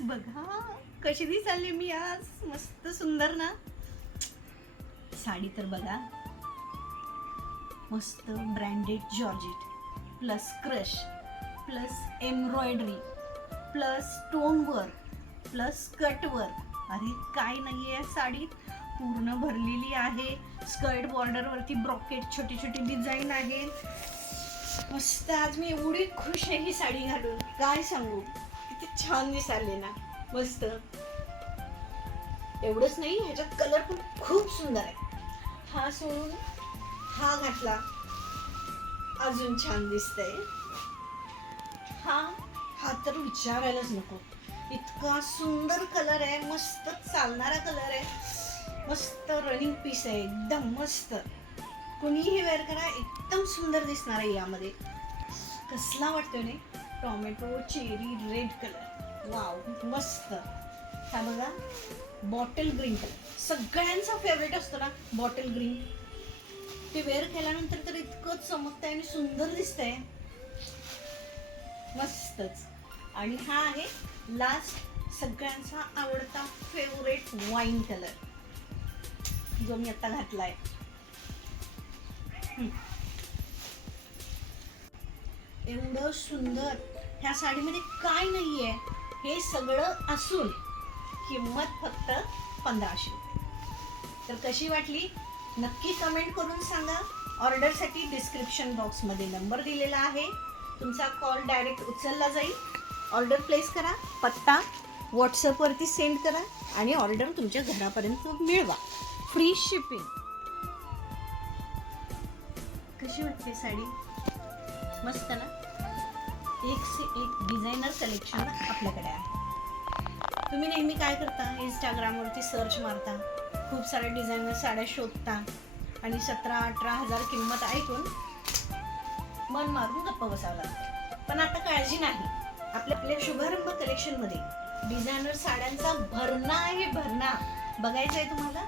बघा कशी दिसाली मी आज, मस्त सुंदर ना साडी. तर बघा मस्त branded georgette plus crush plus embroidery plus stone work plus cut work. अरे काय नाहीये या साडीत, पूर्ण भरलेली आहे. स्कर्ट बॉर्डर वरती ब्रॉकेट छोटी छोटी डिझाईन आहे. मस्त आज मी एवढी खुश आहे ही साडी घालून, काय सांगू. किती छान दिसाले ना, मस्त. एवढंच नाही, ह्याच्यात कलर पण खूप सुंदर आहे. हा सोडून हा घातला अजून छान दिसतंय. हा तर विचारायलाच नको, इतका सुंदर कलर आहे. मस्त चालणारा कलर आहे, मस्त रनिंग पीस आहे, एकदम मस्त. कुणीही वेअर करा, एकदम सुंदर दिसणार आहे. यामध्ये कसला वाटतोय नाही, tomato cherry red colour, wow मस्त. हा बघा बॉटल ग्रीन कलर, सगळ्यांचा फेवरेट असतो ना बॉटल ग्रीन. ते वेअर केल्यानंतर तर इतकं चमकतंय आणि सुंदर दिसतंय, मस्तच. आणि हा आहे लास्ट सगळ्यांचा आवडता फेवरेट वाईन कलर, जो मी आता घातलाय. एवढं सुंदर ह्या साडीमध्ये काय नाहीये, हे सगळं असून किंमत फक्त 1500 रुपये. तर कशी वाटली नक्की कमेंट करून सांगा. ऑर्डरसाठी डिस्क्रिप्शन बॉक्समध्ये नंबर दिलेला आहे, तुमचा कॉल डायरेक्ट उचलला जाईल. ऑर्डर प्लेस करा, पत्ता व्हॉट्सअपवरती सेंड करा आणि ऑर्डर तुमच्या घरापर्यंत मिळवा, फ्री शिपिंग. कशी वाटते साडी, मस्त ना. एक से एक डिझायनर कलेक्शन आपल्याकडे आहे. तुम्ही नेहमी काय करता, इंस्टाग्रामवरती सर्च मारता, खूप साऱ्या डिझायनर साड्या शोधता आणि 17-18 हजार किंमत ऐकून मन मारून गप्प बसावं लागतं. पण आता काळजी नाही, आपल्या शुभारंभ कलेक्शनमध्ये डिझायनर साड्यांचा भरणा आहे, भरणा. बघायचं आहे तुम्हाला,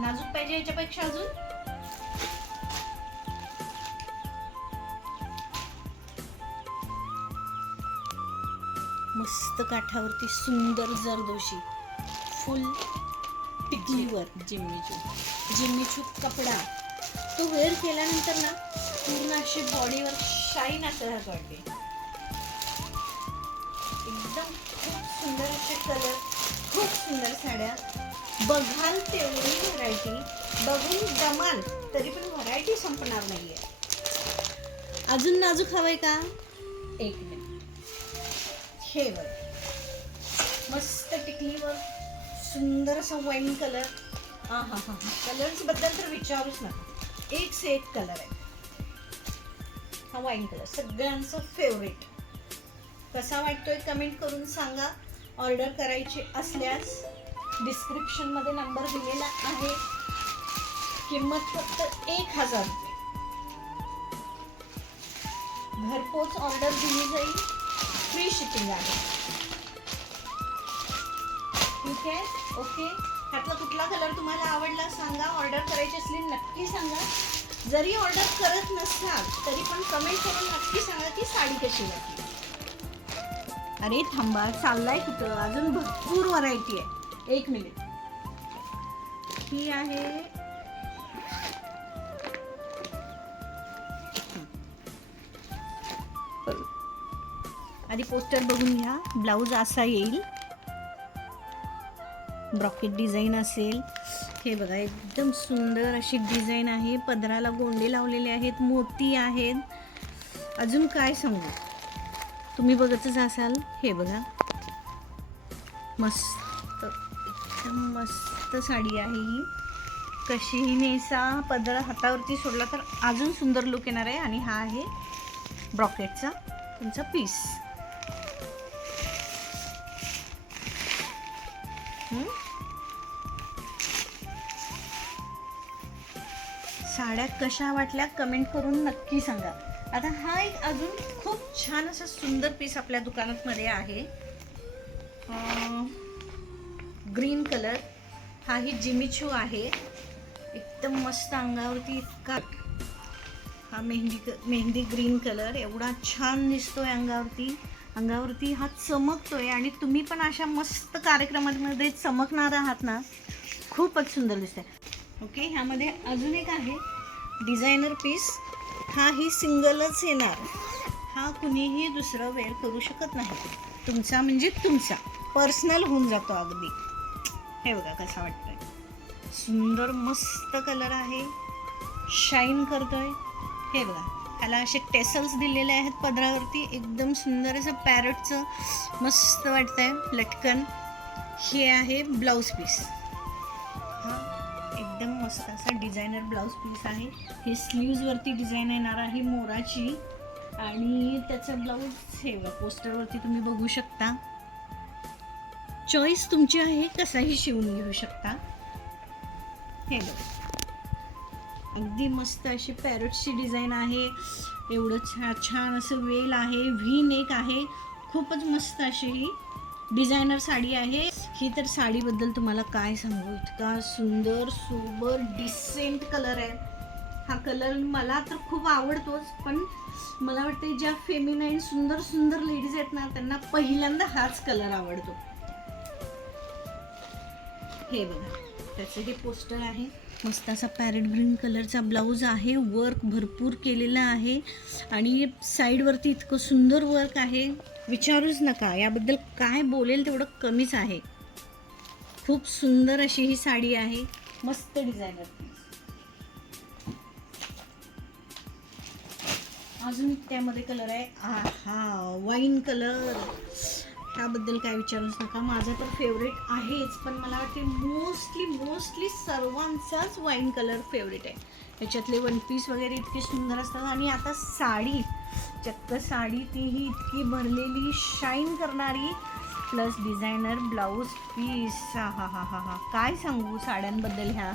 नाजूक पाहिजे याच्यापेक्षा अजून. मस्त काठावरती सुंदर जरदोशी फुल टिकलीवर जिम्मीचू कपडा. तो वेअर केल्यानंतर ना पूर्ण अशी बॉडीवर शाईन असं पडते. एकदम खूप सुंदर असे कलर, खूप सुंदर साड्या. बघाल तेवढी व्हरायटी, बघून जमाल तरी पण व्हरायटी संपणार नाहीये. अजून नाजूक हवंय का, एक मिनिट. हे बघ मस्त टिकलीवर सुंदर असा वाईन कलर. हा हा हा कलर्स बद्दल तर विचारूच नका, एक से एक कलर आहे. हा वाईन कलर सगळ्यांचा फेवरेट. कसा वाटतोय कमेंट करून सांगा. ऑर्डर करायची असल्यास डिस्क्रिप्शनमध्ये नंबर दिलेला आहे. किंमत फक्त 1000 रुपये. घरपोच ऑर्डर दिली जाईल, फ्री शिपिंग आहे. ठीक आहे, ओके. ह्यातला कुठला कलर तुम्हाला आवडला सांगा. ऑर्डर करायची असली नक्की सांगा. जरी ऑर्डर करत नसाल तरी पण कमेंट करून नक्की सांगा की साडी कशी वाटली. अरे थांबा, चाललाय कुठं, अजून भरपूर व्हरायटी आहे. एक मिनिट. ही आहे आधी पोस्टर बघून घ्या. ब्लाऊज असा येईल, ब्रॉकेट डिझाईन असेल. हे बघा एकदम सुंदर अशी डिझाईन आहे. पदराला गोंडे लावलेले आहेत, मोती आहेत. अजून काय सांगू, तुम्ही बघतच असाल. हे बघा मस्त, एकदम मस्त साडी आहे ही. कशीही नेसा, पदर हातावरती सोडला तर अजून सुंदर लुक येणार आहे. आणि हा आहे ब्रॉकेटचा तुमचा पीस. साड्या कशा वाटल्या कमेंट करून नक्की सांगा. आता हा एक अजून खूप छान असा सुंदर पीस आपल्या दुकानात मध्ये आहे. Green colour. हा ही जिमीचू आहे, एकदम मस्त अंगावरती. इतका हा मेहंदी ग्रीन कलर एवढा छान दिसतोय अंगावरती. अंगावरती हा चमकतोय आणि तुम्ही पण अशा मस्त कार्यक्रमांमध्ये चमकणार आहात ना, खूपच सुंदर दिसतंय. ओके, ह्यामध्ये अजून एक आहे डिझायनर पीस. हा ही सिंगलच येणार, हा कुणीही दुसरं वेअर करू शकत नाही. तुमचा म्हणजे तुमचा पर्सनल होऊन जातो अगदी. हे बघा कसा वाटतोय, सुंदर मस्त कलर आहे, शाईन करतोय. हे बघा, ह्याला असे टेसल्स दिलेले आहेत पदरावरती, एकदम सुंदर असं पॅरटचं मस्त वाटतंय लटकन. हे आहे ब्लाऊज पीस. हा एकदम मस्त असा डिझायनर ब्लाऊज पीस आहे. हे स्लीव्जवरती डिझाईन येणार आहे मोराची आणि त्याचं ब्लाऊज हे बघा पोस्टरवरती तुम्ही बघू शकता. चॉईस तुमची आहे, कसाही शिवून घेऊ शकता. हे बघा अगदी मस्त अशी पॅरटची डिझाईन आहे. एवढं छान असं वेल आहे, व्ही नेक आहे. खूपच मस्त अशी ही डिझायनर साडी आहे. ही तर साडीबद्दल तुम्हाला काय सांगू, इतका सुंदर सोबर डिसेंट कलर आहे. हा कलर मला तर खूप आवडतोच, पण मला वाटतं ज्या फेमिनाईन सुंदर सुंदर लेडीज आहेत ना, त्यांना पहिल्यांदा हाच कलर आवडतो. हे बघा त्याचं हे पोस्टर आहे. मस्त असा पॅरेट ग्रीन कलरचा ब्लाऊज आहे, वर्क भरपूर केलेला आहे आणि साईडवरती इतकं सुंदर वर्क आहे, विचारूच नका. याबद्दल काय बोलेल तेवढं कमीच आहे. खूप सुंदर अशी ही साडी आहे, मस्त डिझायनर पीस. अजून त्यामध्ये कलर आहे, हा वाईन कलर. त्याबद्दल काय विचारूच नका, माझा तर फेवरेट आहेच, पण मला वाटते मोस्टली सर्वांचाच वाईन कलर फेवरेट आहे. त्याच्यातले वन पीस वगैरे इतके सुंदर असतात आणि आता साडी, चक्क साडी तीही इतकी भरलेली शाईन करणारी, प्लस डिझायनर ब्लाऊज पीस. हा काय सांगू साड्यांबद्दल. ह्या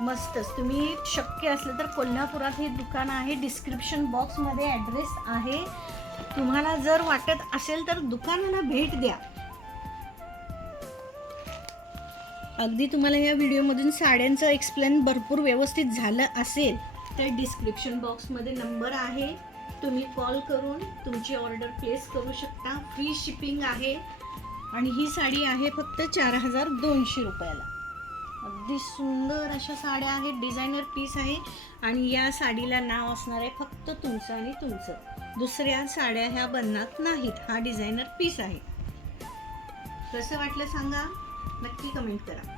मस्तच. तुम्ही शक्य असलं तर कोल्हापुरात हे दुकान आहे, डिस्क्रिप्शन बॉक्समध्ये ॲड्रेस आहे. तुम्हाला जर वाटत असेल तर दुकानाला भेट द्या. अगदी तुम्हाला या व्हिडिओमधून साड्यांचं एक्सप्लेन भरपूर व्यवस्थित झालं असेल तर डिस्क्रिप्शन बॉक्समध्ये नंबर आहे, तुम्ही कॉल करून तुमची ऑर्डर प्लेस करू शकता. फ्री शिपिंग आहे आणि ही साडी आहे फक्त 4200 रुपयाला. अगदी सुंदर अशा साड्या आहेत, डिझायनर पीस आहे आणि या साडीला नाव असणार आहे फक्त तुमचं आणि तुमचं. दुसऱ्या साड्या ह्या बनत नाहीत. हा डिझायनर पीस आहे. कसं वाटलं सांगा, नक्की कमेंट करा.